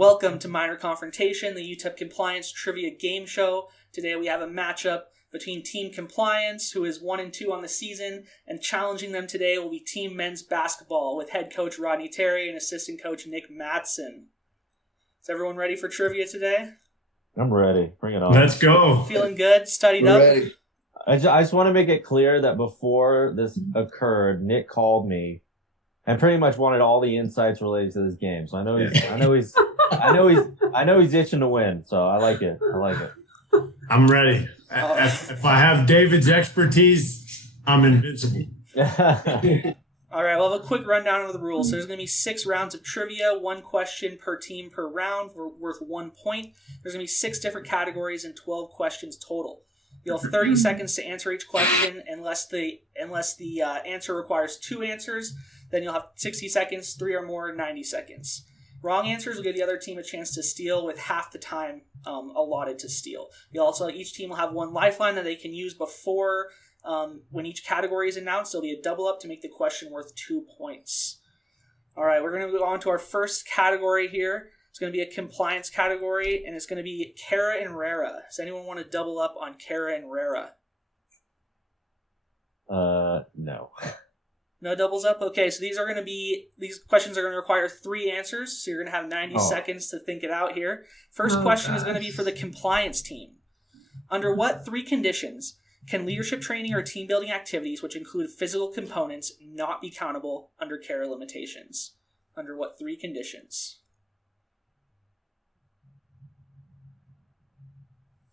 Welcome to Minor Confrontation, the UTEP Compliance trivia game show. Today we have a matchup between Team Compliance, who is 1-2 on the season, and challenging them today will be Team Men's Basketball with head coach Rodney Terry and assistant coach Nick Matson. Is everyone ready for trivia today? I'm ready. Bring it on. Let's go. Feeling good? Studied We're up? ready. I just want to make it clear that before this occurred, Nick called me and pretty much wanted all the insights related to this game. So I know he's itching to win. So I like it. I'm ready. If I have David's expertise, I'm invincible. All right, we'll have a quick rundown of the rules. So there's going to be 6 rounds of trivia, 1 question per team per round, worth 1 point. There's going to be 6 different categories and 12 questions total. You'll have 30 seconds to answer each question unless the answer requires 2 answers. Then you'll have 60 seconds, 3 or more, 90 seconds. Wrong answers will give the other team a chance to steal with half the time allotted to steal. Each team will have 1 lifeline that they can use before when each category is announced. There'll be a double up to make the question worth 2 points. All right, we're going to go on to our first category here. It's going to be a compliance category, and it's going to be Cara and Rara. Does anyone want to double up on Cara and Rara? No. No doubles up? Okay, so these questions are going to require 3 answers, so you're going to have 90 seconds to think it out here. First question is going to be for the compliance team. Under what 3 conditions can leadership training or team building activities, which include physical components, not be countable under CARA limitations? Under what 3 conditions?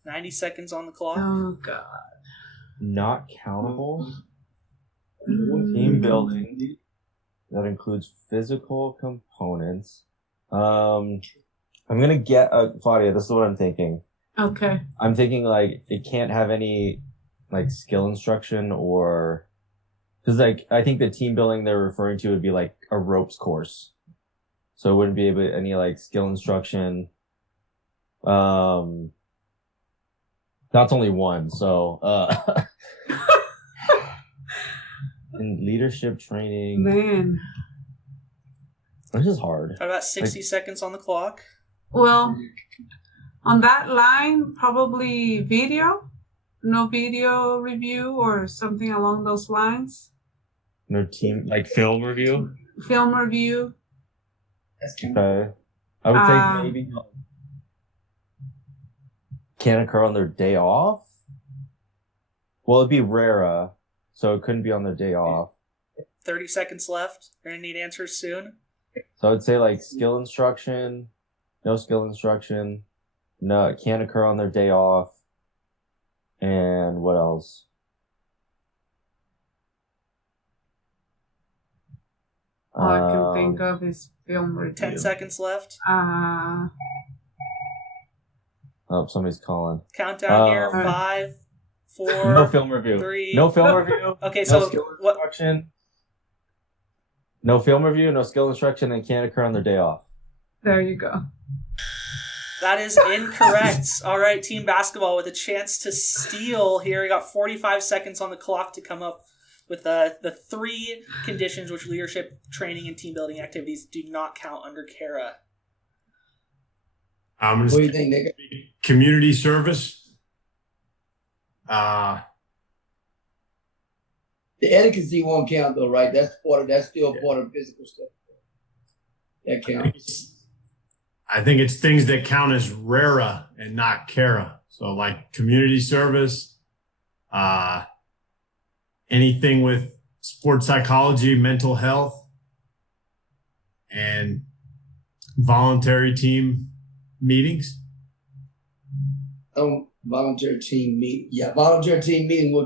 90 seconds on the clock. Oh, God. Not countable. Team building that includes physical components. I'm gonna get Fadia. This is what I'm thinking. Okay. I'm thinking like it can't have any like skill instruction or because like I think the team building they're referring to would be like a ropes course, so it wouldn't be any like skill instruction. That's only 1. So in leadership training, Man. this is hard. About 60 seconds on the clock. Well, on that line, probably video. No video review or something along those lines. No team like film review. Film review. Okay, I would say maybe can't occur on their day off. Well, it'd be Rara, so it couldn't be on their day off. 30 seconds left. You're going to need answers soon. So I would say like skill instruction, no skill instruction, no, it can't occur on their day off. And what else? All I can think of is film review. 10 seconds left. Oh, somebody's calling. Countdown here. 5, 4. No film review. 3. No film review. Okay, No so skill what? instruction. No film review, no skill instruction, and can't occur on their day off. There you go. That is incorrect. All right, Team Basketball with a chance to steal here. You got 45 seconds on the clock to come up with the 3 conditions which leadership training and team building activities do not count under CARA. What do you think, Nick? Community service. The etiquette won't count though, right? That's still part of physical stuff. That counts. I think it's things that count as RARA and not CARA. So like community service, anything with sports psychology, mental health, and voluntary team meetings. Volunteer team meeting. Yeah, volunteer team meeting will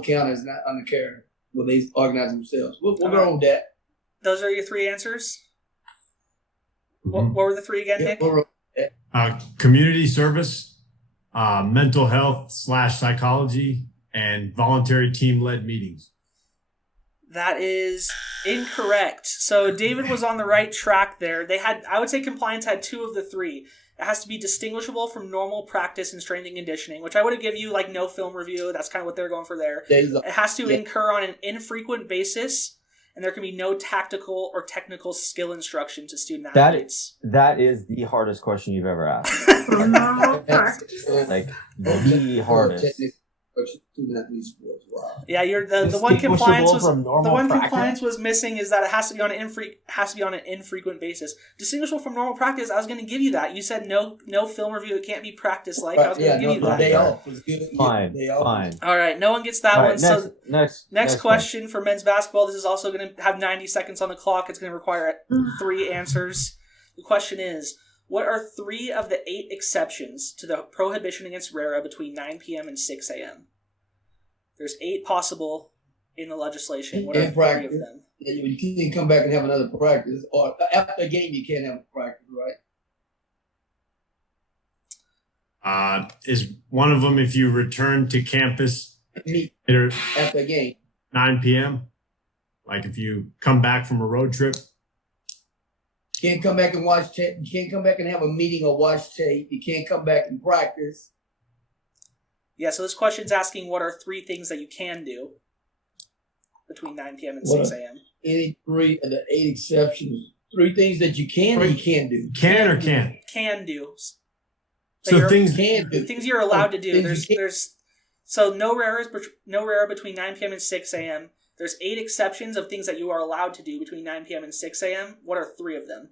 count as not under CARA. Will they organize themselves? We'll go with that. Those are your 3 answers? Mm-hmm. What were the 3 again, Nick? Community service, mental health / psychology, and voluntary team-led meetings. That is incorrect. So David was on the right track there. I would say compliance had 2 of the 3. It has to be distinguishable from normal practice and strength and conditioning, which I would have given you like no film review. That's kind of what they're going for there. It has to incur on an infrequent basis and there can be no tactical or technical skill instruction to student That- athletes. That is the hardest question you've ever asked. For normal practice. Like the hardest. Wow. Yeah, you're the one compliance was from normal the one practice? compliance was missing is that it has to be on an infrequent basis. Distinguishable from normal practice, I was going to give you that. You said no film review. It can't be practice like. I was going to give you that. Day off. Fine. Day off. Fine. All right, no one gets that All one. right, So next question for men's basketball. This is also going to have 90 seconds on the clock. It's going to require 3 answers. The question is, what are 3 of the 8 exceptions to the prohibition against RERA between 9 p.m. and 6 a.m.? There's 8 possible in the legislation. What are 3 of them? You can't come back and have another practice, or after a game you can't have a practice, right? Is one of them if you return to campus After a game. 9 p.m.? Like if you come back from a road trip? You can't come back and watch tape. You can't come back and have a meeting or watch tape. You can't come back and practice. Yeah, so this question's asking what are 3 things that you can do between 9 p.m. and 6 a.m. Any 3 of the 8 exceptions. 3 things that you can or you can't do. Can or can't? Can do. So things Can't do. Things you're allowed to do. Things you There's so no RERA between 9 p.m. and 6 a.m. There's 8 exceptions of things that you are allowed to do between 9 p.m. and 6 a.m. What are 3 of them?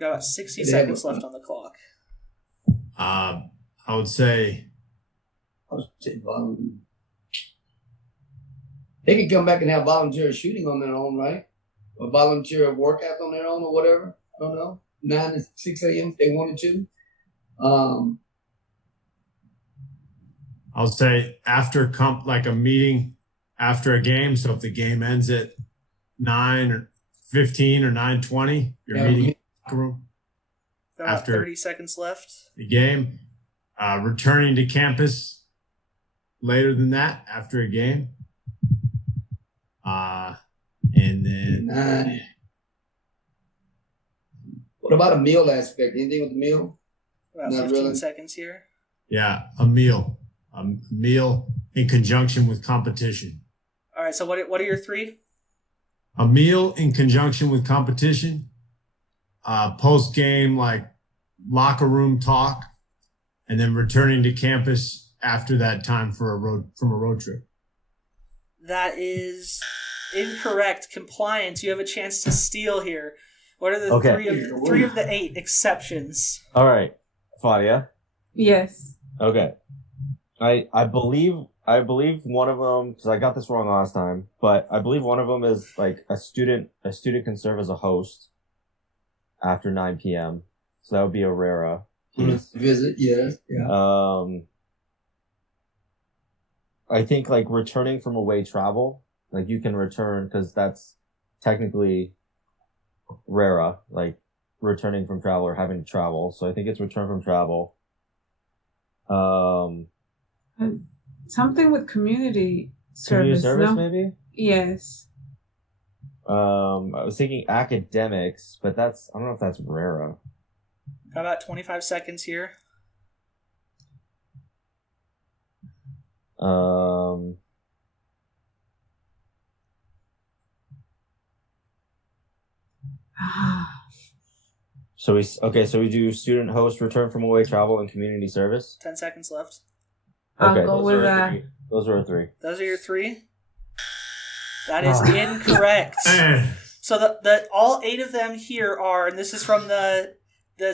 Got about 60 seconds left on the clock. I would say They can come back and have volunteer shooting on their own, right? Or volunteer workouts on their own or whatever. I don't know. 9 to 6 a.m. if they wanted to. I'll say after like a meeting after a game. So if the game ends at 9:15 or 9:20, you're meeting in the locker room Got about After- 30 seconds left. the game. Returning to campus later than that after a game. And then 9. What about a meal aspect? Anything with the meal? About Not 15 really. seconds here. a meal in conjunction with competition. All right, so what are your 3? A meal in conjunction with competition, post game like locker room talk, and then returning to campus after that time from a road trip. That is incorrect. Compliance. You have a chance to steal here. What are the Okay. 3 of the 8 exceptions? All right, Fadia. Yes. Okay. I believe one of them, because I got this wrong last time, but I believe one of them is like a student can serve as a host after 9 p.m. So that would be a RERA. Visit, yes. Yeah. I think like returning from away travel, like you can return because that's technically RERA, like returning from travel or having to travel. So I think it's return from travel. Something with community Community service, service no? maybe? Yes. I was thinking academics, but I don't know if that's RERA. Got about 25 seconds here. So we do student host, return from away travel, and community service. 10 seconds left. I'll Okay, go those with are our that. 3. Those are our 3. Those are your 3? That is incorrect. Man, So the all 8 of them here are, and this is from the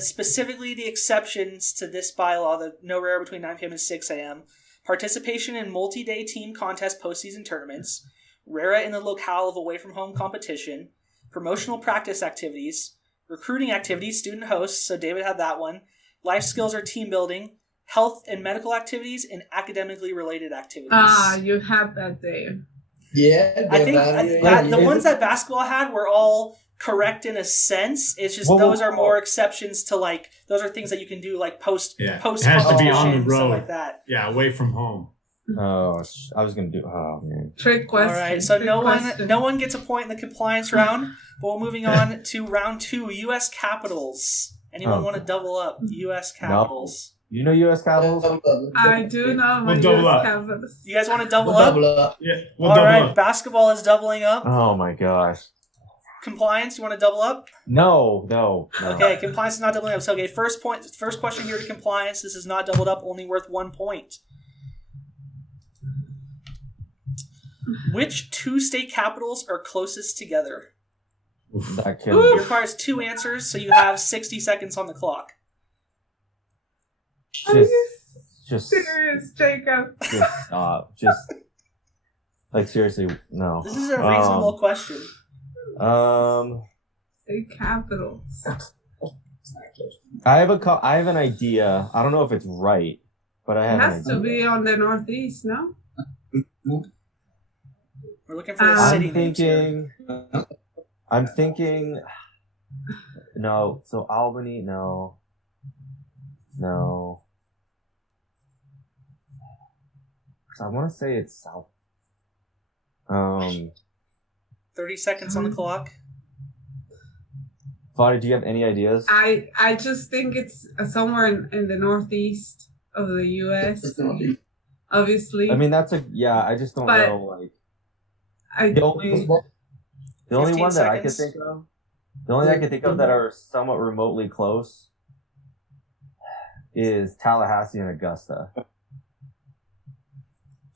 specifically the exceptions to this bylaw, the no RERA between 9 p.m. and 6 a.m. Participation in multi-day team contest postseason tournaments, RERA in the locale of away-from-home competition, promotional practice activities, recruiting activities, student hosts, so David had that one, life skills or team building, health and medical activities, and academically related activities. You have that, Dave. Yeah. I think Wait, the is ones it- that basketball had were all correct in a sense. It's just Whoa, whoa, those are whoa. more exceptions to like those are things that you can do like post Yeah. post It has to be competition on the stuff road. like that. yeah, away from home. Oh, I was gonna do. Oh man. Trick question. All right, so trick no question. one gets a point in the compliance round. But we're moving on to round 2, U.S. Capitals. Anyone Oh. want to double up? U.S. Capitals. You know U.S. Capitals? I do know my We'll double US up. Capitals. You guys want to double We'll up? double up. Yeah, we'll All double right, up. basketball is doubling up. Oh my gosh. Compliance, you want to double up? No. Okay, compliance is not doubling up. So, okay, first question here to compliance. This is not doubled up, only worth 1 point. Which two state capitals are closest together? That It could requires 2 answers, so you have 60 seconds on the clock. Are you just serious, Jacob? stop. Just like seriously, no. This is a reasonable question. State capitals. I have an idea. I don't know if it's right, but I It have has an to idea. be on the Northeast, no? We're looking for the city names here. I'm thinking. No. So Albany, no. I want to say it's south. 30 seconds on the clock. Fadia, do you have any ideas? I just think it's somewhere in the Northeast of the U.S. Obviously. I mean, I just don't But- know. Like I the only 15 one that I can seconds. think of, the only I can think of that are somewhat remotely close is Tallahassee and Augusta.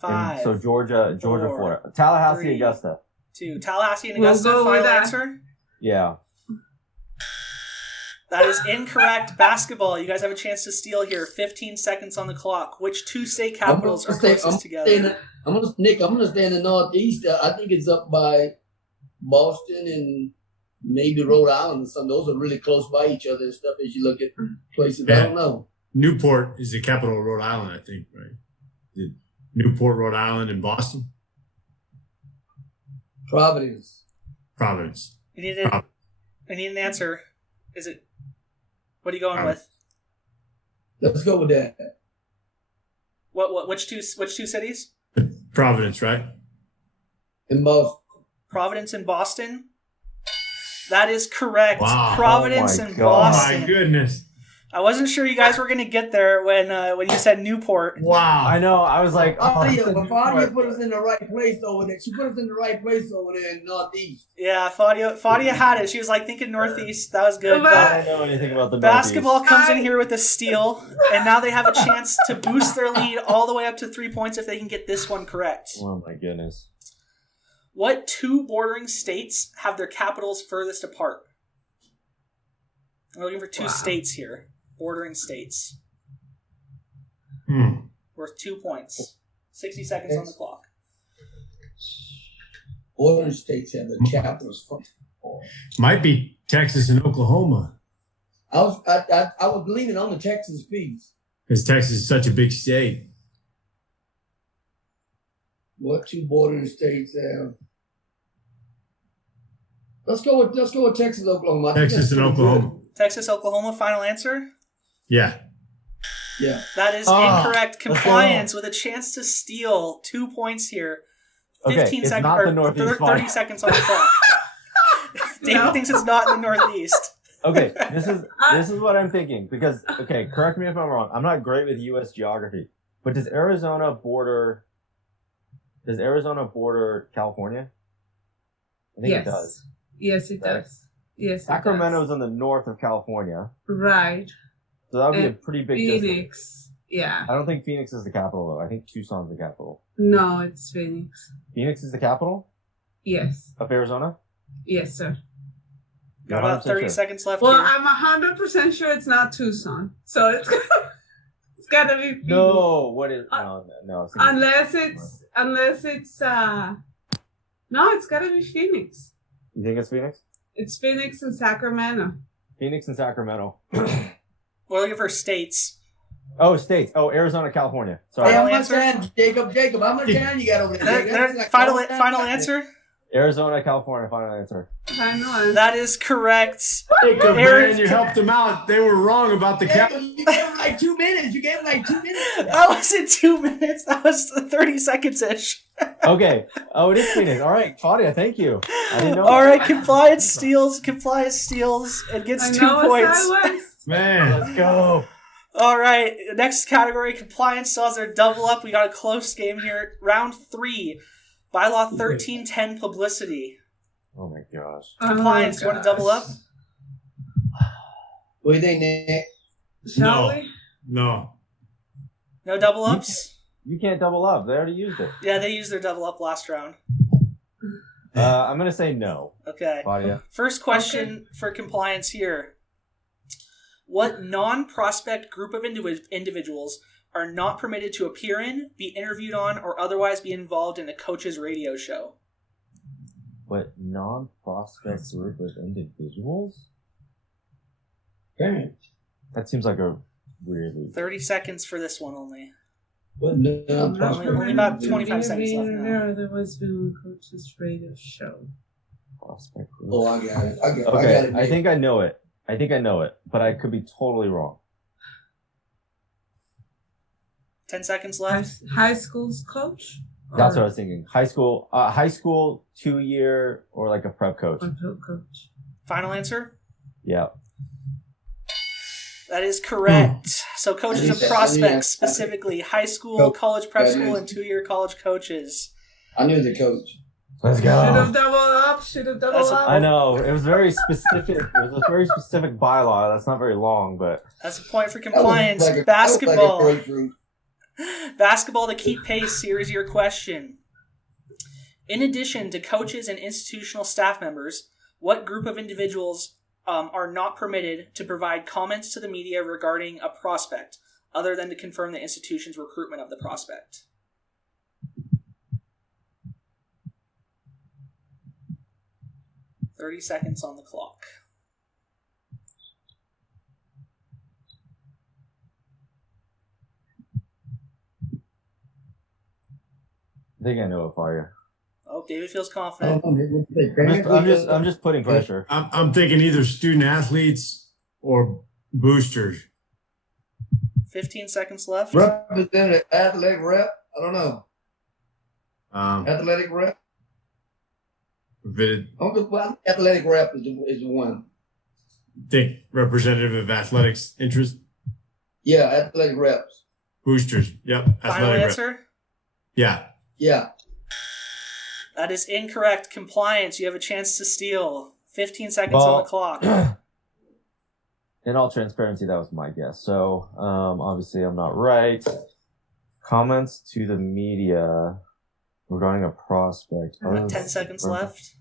5, And so Georgia, four, Florida, Tallahassee, 3. Augusta. 2. Tallahassee and We'll Augusta, go with final that. answer? Yeah. That is incorrect. Basketball, you guys have a chance to steal here. 15 seconds on the clock. Which two state capitals are closest together? I'm gonna stay in the Northeast. I think it's up by Boston and maybe Rhode Island. Some those are really close by each other and stuff. As you look at places, I don't know. Newport is the capital of Rhode Island, I think, right? Newport, Rhode Island, and Boston. Providence. Providence. I need an answer. Is it? What are you going with? Let's go with that. Which two cities? Providence, right? In Boston. Providence and Boston. That is correct. Wow. Providence Oh my and God. Oh Boston. my goodness! I wasn't sure you guys were going to get there when you said Newport. Wow. I know. I was like, Fadia put us in the right place over there. She put us in the right place over there in Northeast. Yeah, Fadia had it. She was like thinking Northeast. That was good. But- I don't know anything about the Basketball comes in I- here with a steal, and now they have a chance to boost their lead all the way up to 3 points if they can get this one correct. Northeast. Oh my goodness. What two bordering states have their capitals furthest apart? We're looking for two states here. Bordering states. Worth 2 points. 60 seconds on the clock. Border states have the capitals. Might be Texas and Oklahoma, I was leaning on the Texas piece. because Texas is such a big state. What two bordering states have? Let's go with Texas, Oklahoma. I think Texas that's and pretty Oklahoma. good. Texas, Oklahoma, final answer? Yeah. Yeah. That is incorrect. Compliance with a chance to steal 2 points here. 15 it's seconds not or the Northeast 30 seconds on the clock. David thinks it's not in the Northeast. Okay, this is what I'm thinking because correct me if I'm wrong. I'm not great with U.S. geography, but does Arizona border California? I think it does. Yes, it Right. does. Yes, Sacramento's in the north of California, right. so that would be a And pretty big distance. Phoenix. Yeah. I don't think Phoenix is the capital though. I think Tucson's the capital. No, it's Phoenix. Phoenix is the capital Yes. of Arizona. Yes, sir. Got about 30 sure. seconds left Well, here. I'm 100% sure it's not Tucson. So it's gotta be Phoenix. No, what is no. I was thinking- Unless it's no, it's gotta be Phoenix. You think it's Phoenix? It's Phoenix and Sacramento. Phoenix and Sacramento. We're looking for states. Oh, states. Oh, Arizona, California. Sorry. Hey, how Final much answer? time, Jacob? How much time you got over there? Jacob? That's like Final all time. answer? Arizona, California. Final answer. Final answer. That is correct. Jacob, Aaron- man, you helped them out. They were wrong about the Jacob, cap. you gave him like 2 minutes. That wasn't 2 minutes. That was 30 seconds ish. Okay. Oh, it is Phoenix. All right, Fadia, thank you. I didn't know. All right, compliance steals and gets I 2 know points. what that was. Man, Let's go. All right, next category, compliance still has their double up. We got a close game here. Round 3, bylaw 1310, publicity. Oh my gosh. Compliance, you want to double up? What do you think, Nick? Shall No. we? No. No double ups? You can't double up. They already used it. Yeah, they used their double up last round. I'm gonna say no. Okay. Fadia. First question for compliance here. What non-prospect group of individuals are not permitted to appear in, be interviewed on, or otherwise be involved in a coach's radio show? What non-prospect group of individuals? Parents. That seems like a weirdly. 30 seconds for this one only. What Only about 25 seconds left now. There was been coach's radio show. Prospect group. Oh, I got it. I got Okay, it. I think I know it. But I could be totally wrong. 10 seconds left. High school's coach? That's what I was thinking. High school, 2-year, or like a prep coach. Or coach. Final answer? Yeah. That is correct. So coaches and prospects, specifically high school, college prep school, and 2-year college coaches. I knew the coach. Let's Should have go. doubled up. I know. It was very specific. It was a very specific bylaw. That's not very long, but. That's a point for compliance. That was Basketball. like a grapefruit. Basketball to keep pace. Here's your question. In addition to coaches and institutional staff members, what group of individuals are not permitted to provide comments to the media regarding a prospect, other than to confirm the institution's recruitment of the prospect? "30 seconds on the clock." I think I know it for you. Oh, David feels I confident. don't know. Parents, I'm just putting pressure. I'm thinking either student athletes or boosters. 15 seconds left. Representative, athletic rep. I don't know. Athletic rep. Athletic rep is the one. Think representative of athletics interest. Yeah, athletic reps. Boosters. Yep. Final Athletic rep. answer? Yeah. Yeah. That is incorrect. Compliance. You have a chance to steal. 15 seconds on the clock. In all transparency, that was my guess. So, obviously I'm not right. Comments to the media regarding a prospect. 10 seconds left.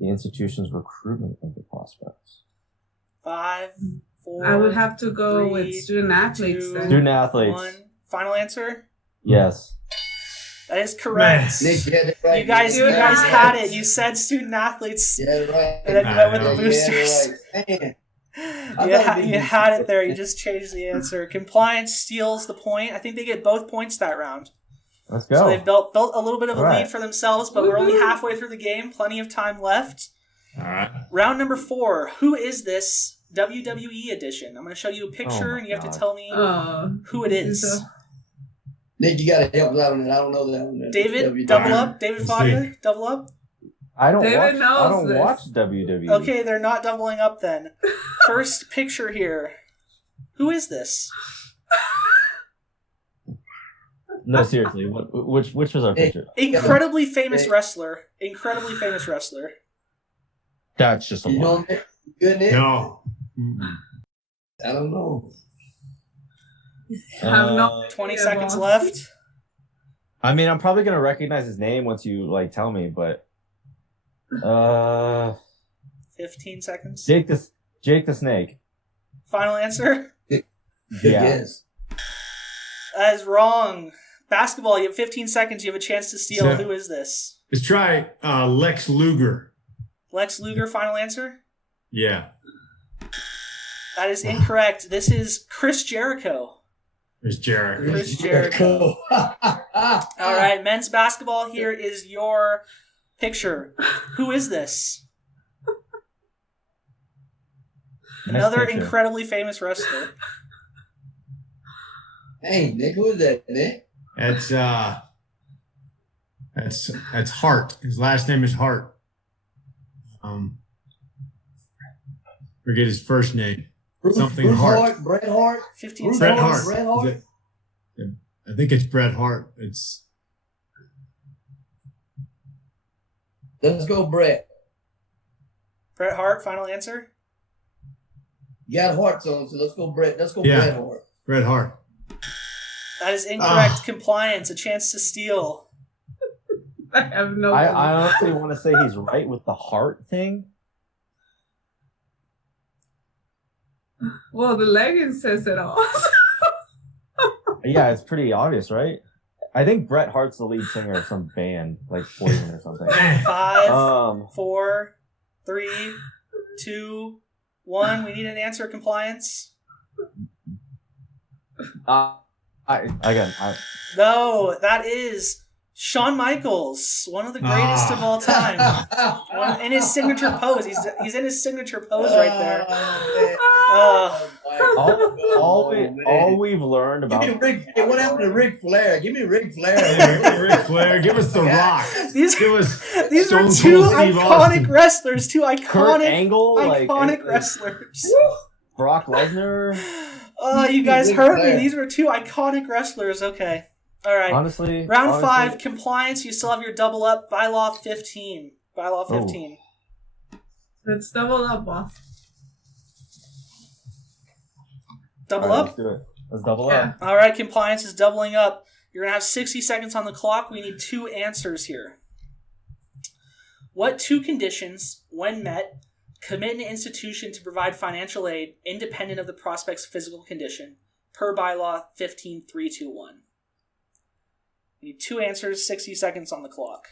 The institution's recruitment of the prospects. 5, 4. I would have to go 3, with student athletes 2, then. Student athletes. 1. Final answer? Yes. That is correct. Nick, you had it right. You guys Student had it. You said student athletes. You had it right. And then you went with the I know. boosters. Man. You had it there. You just changed the answer. Compliance steals the point. I think they get both points that round. Let's go. So they've built a little bit of a All right. lead for themselves, but we're only halfway through the game. Plenty of time left. All right. Round number 4. Who is this WWE edition? I'm going to show you a picture, Oh my and you have to God. tell me who it is. Nick, you got to help us out on that. I don't know that one. David, double up. David Let's Fadia, double up. I don't David watch. I knows don't this. watch WWE. Okay, they're not doubling up then. First picture here. Who is this? No, seriously. Which was our picture? Incredibly famous wrestler. Incredibly famous wrestler. That's just a You know Nick? Good, Nick? No. Mm-mm. I don't know. I'm not 20 Yeah, seconds boss. left. I mean, I'm probably gonna recognize his name once you tell me, but 15 seconds. Jake the Snake. Final answer? Good Yeah. guess. That is wrong. Basketball, you have 15 seconds. You have a chance to steal. So- Who is this? Let's try Lex Luger. Lex Luger, final answer? Yeah. That is incorrect. This is Chris Jericho. There's Jared. Chris Jericho. All right, men's basketball, here is your picture. Who is this? Nice Another picture. incredibly famous wrestler. Hey, Nick, who is that, Nick? That's Hart. His last name is Hart. Forget his first name. something Bruce Hart. Bret Hart. 15 Bruce Bret seconds. Hart. Bret Hart. Is it- I think it's Bret Hart. It's Let's go, Bret. Bret Hart, final answer? You got Hart's on, so let's go, Bret. Let's go, Yeah. Bret Hart. Bret Hart. That is incorrect. Compliance, a chance to steal. I have no I clue. honestly want to say he's right with the heart thing. Well, the legging says it all. Yeah, it's pretty obvious, right? I think Bret Hart's the lead singer of some band, like Poison or something. 5, 4, 3, 2, 1. We need an answer. Compliance. No, that is Shawn Michaels, one of the greatest of all time. In his signature pose. He's in his signature pose right there. All we've learned Give about me what happened to Ric Flair? Give me Ric Flair. Ric Flair. Give us The Rock. These Give us These are Stone two Cold Steve iconic Austin. wrestlers. Two Kurt iconic Angle, iconic wrestlers. Brock Lesnar. Oh, you guys Ric hurt me. Flair. These were two iconic wrestlers. Okay. All right. Honestly, Round 5, compliance. You still have your double up. By law 15. By law Oh. 15. Let's double up, boss. Double All right, up? let's do it. Let's double Yeah. up. All right, compliance is doubling up. You're going to have 60 seconds on the clock. We need 2 answers here. What 2 conditions, when met, commit an institution to provide financial aid independent of the prospect's physical condition, per bylaw 15.321? We need 2 answers, 60 seconds on the clock.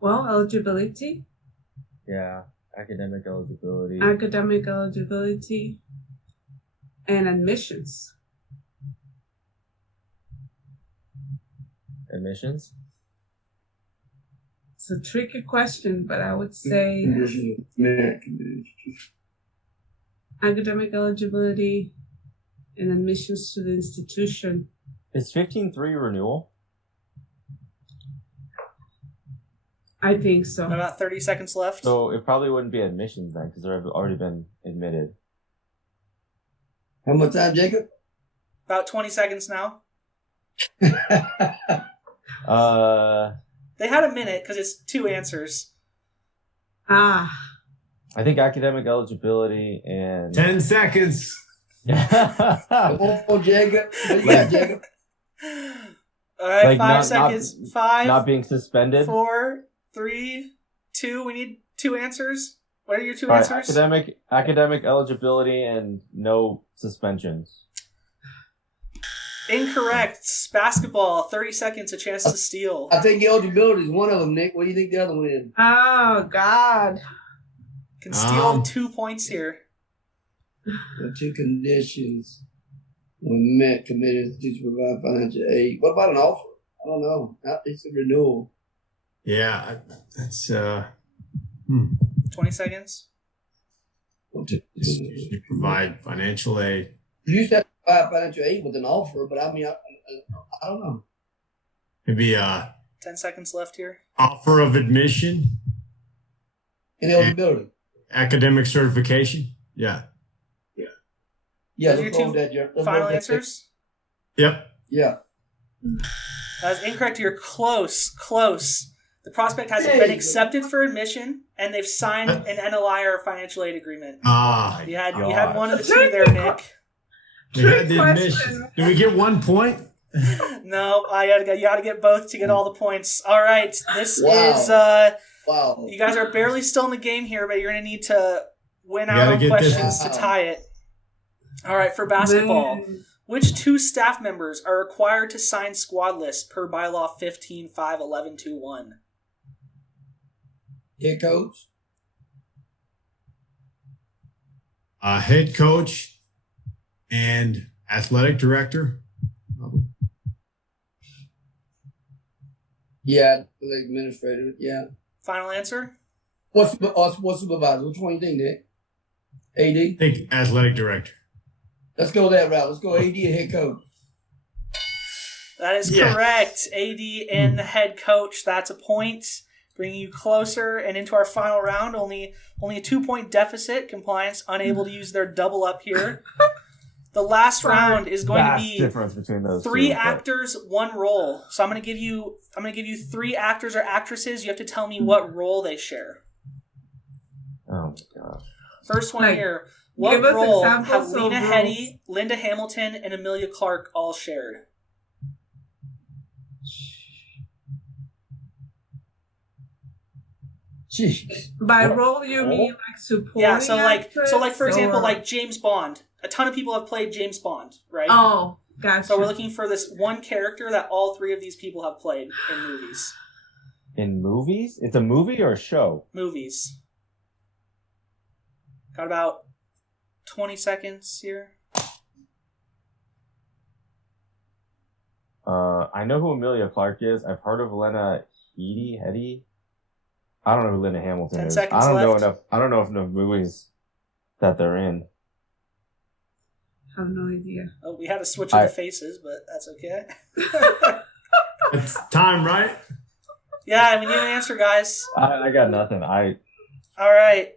Well, eligibility, Yeah, academic eligibility. academic eligibility, and admissions. Admissions. It's a tricky question, but I would say academic eligibility and admissions to the institution. Is 15.3 renewal? I think so. About 30 seconds left. So it probably wouldn't be admissions then, because they've already been admitted. How much time, Jacob? About 20 seconds now. They had a minute because it's 2 answers. Ah, I think academic eligibility and 10 seconds. Oh, Jacob. What you got, Jacob? All right, Like 5 seconds. 5, not being suspended. 4, 3, 2. We need 2 answers. What are your 2 All right, answers? academic eligibility and no suspensions. Incorrect. Basketball. 30 seconds. A chance to steal. I think eligibility is one of them, Nick. What do you think the other one is? oh God. Can steal 2 points here. The 2 conditions when met committed to provide financial aid. What about an offer? I don't know. It's a renewal. Yeah, that's 20 seconds. you provide financial aid. You used to have to provide financial aid with an offer, but I mean, I don't know. Maybe 10 seconds left here. offer of admission, And eligibility. academic certification. Yeah. Yeah, Those are let's your go with that, Jeff. Let's go Final with that. answers? Yep. Yeah. That is incorrect. You're close. Close. The prospect has Hey. been accepted for admission, and they've signed an NLI or financial aid agreement. You had one of the 2 there, Nick. We had the Trick admission. question. Do we get 1 point? No, you gotta get both to get all the points. All right, this Wow. is Wow. you guys are barely still in the game here, but you're gonna need to win You out gotta on get this- questions to Wow. tie it. All right, for basketball, Man. which 2 staff members are required to sign squad lists per bylaw 15.5.11.21? Head coach. Head coach and athletic director. Yeah. The administrator. Yeah. Final answer? What's supervisor? Which one you think, Nick? AD? I think athletic director. Let's go that route. Let's go AD and head coach. That is Yeah. correct. AD and the head coach. That's a point. Bringing you closer and into our final round. Only a 2-point deficit. Compliance unable to use their double up here. The last round is going to be difference between those 3 two, actors, 1 role. So I'm going to give you 3 actors or actresses. You have to tell me what role they share. Oh my gosh. First one Like, here. What give us role examples have Lena of Headey, Linda Hamilton, and Amelia Clark all shared? Jeez. By What? role, you mean like supporting Yeah, so actress, for example, or- like James Bond. A ton of people have played James Bond, right? Oh, gotcha. So we're looking for this one character that all 3 of these people have played in movies. In movies? It's a movie or a show? Movies. Got about 20 seconds here. I know who Amelia Clark is. I've heard of Lena Headey. I don't know who Linda Hamilton 10 is. seconds I don't know left. enough. I don't know enough movies that they're in. I have no idea. Oh, we had to switch of the faces, but that's okay. It's time, right? Yeah, we need an answer, guys. I got nothing. All right.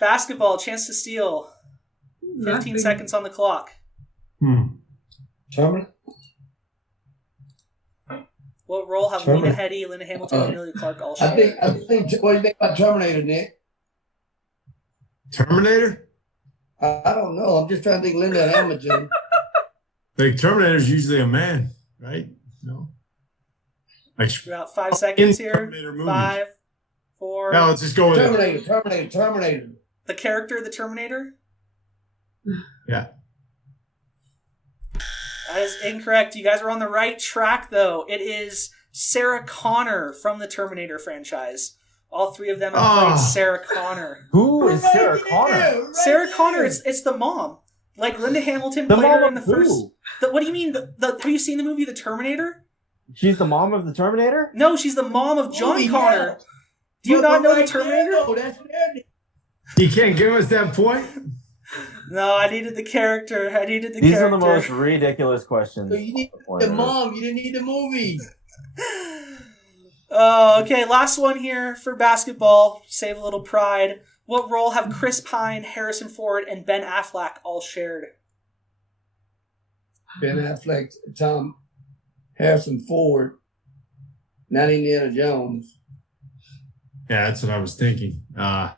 Basketball, chance to steal. 15 Nothing. seconds on the clock. Terminator? What role have Lena Headey, Linda Hamilton, and Amelia Clark all shared? I think. What do you think about Terminator, Nick? Terminator? I don't know. I'm just trying to think. Linda Hamilton. Like Terminator's usually a man, right? No. Like About 5 seconds here. Terminator movies. 5, 4. Now let's just go with it. Terminator. The character, the Terminator? Yeah. That is incorrect. You guys are on the right track, though. It is Sarah Connor from the Terminator franchise. All 3 of them have played Sarah Connor. Who is Sarah Connor? Sarah Connor, it's the mom. Like Linda Hamilton The played mom her in the of first. who? What do you mean? Have you seen the movie The Terminator? She's the mom of the Terminator? No, she's the mom of John Connor. Do you not know The Terminator? No, that's You can't give us that point? No, I needed the character. These are the most ridiculous questions. So you need the mom. You didn't need the movie. Oh, okay. Last one here for basketball. Save a little pride. What role have Chris Pine, Harrison Ford, and Ben Affleck all shared? Ben Affleck, Tom, Harrison Ford, not Indiana Jones. Yeah, that's what I was thinking. Nah.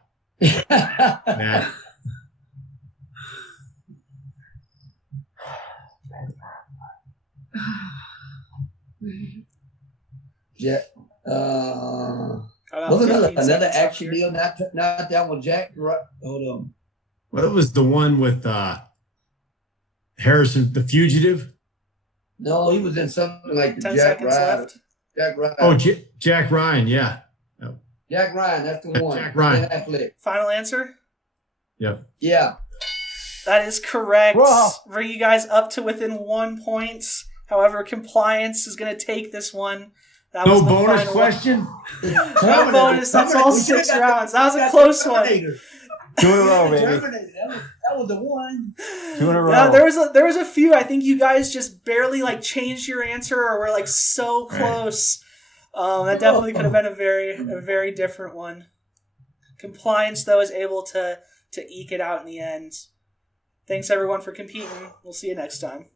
Yeah. About Wasn't 15 another seconds action left here. deal? Not that one, Jack. Right? Hold on. What was the one with Harrison, The Fugitive? No, he was in something like the 10 Jack seconds Ryan. left. Jack Ryan. Oh, Jack Ryan, yeah. Jack Ryan, that's the one. Jack Ryan. Ben Affleck. Final answer? Yep. Yeah. That is correct. Whoa. Bring you guys up to within 1 point. However, compliance is going to take this one. That was No the bonus final question? No bonus. That's all 6 rounds. That was a close one. 2 in a row, baby. Terminator. That was the one. 2 in a row. Yeah, there was a few. I think you guys just barely changed your answer, or were so close. That definitely could have been a very different one. Compliance though is able to eke it out in the end. Thanks everyone for competing. We'll see you next time.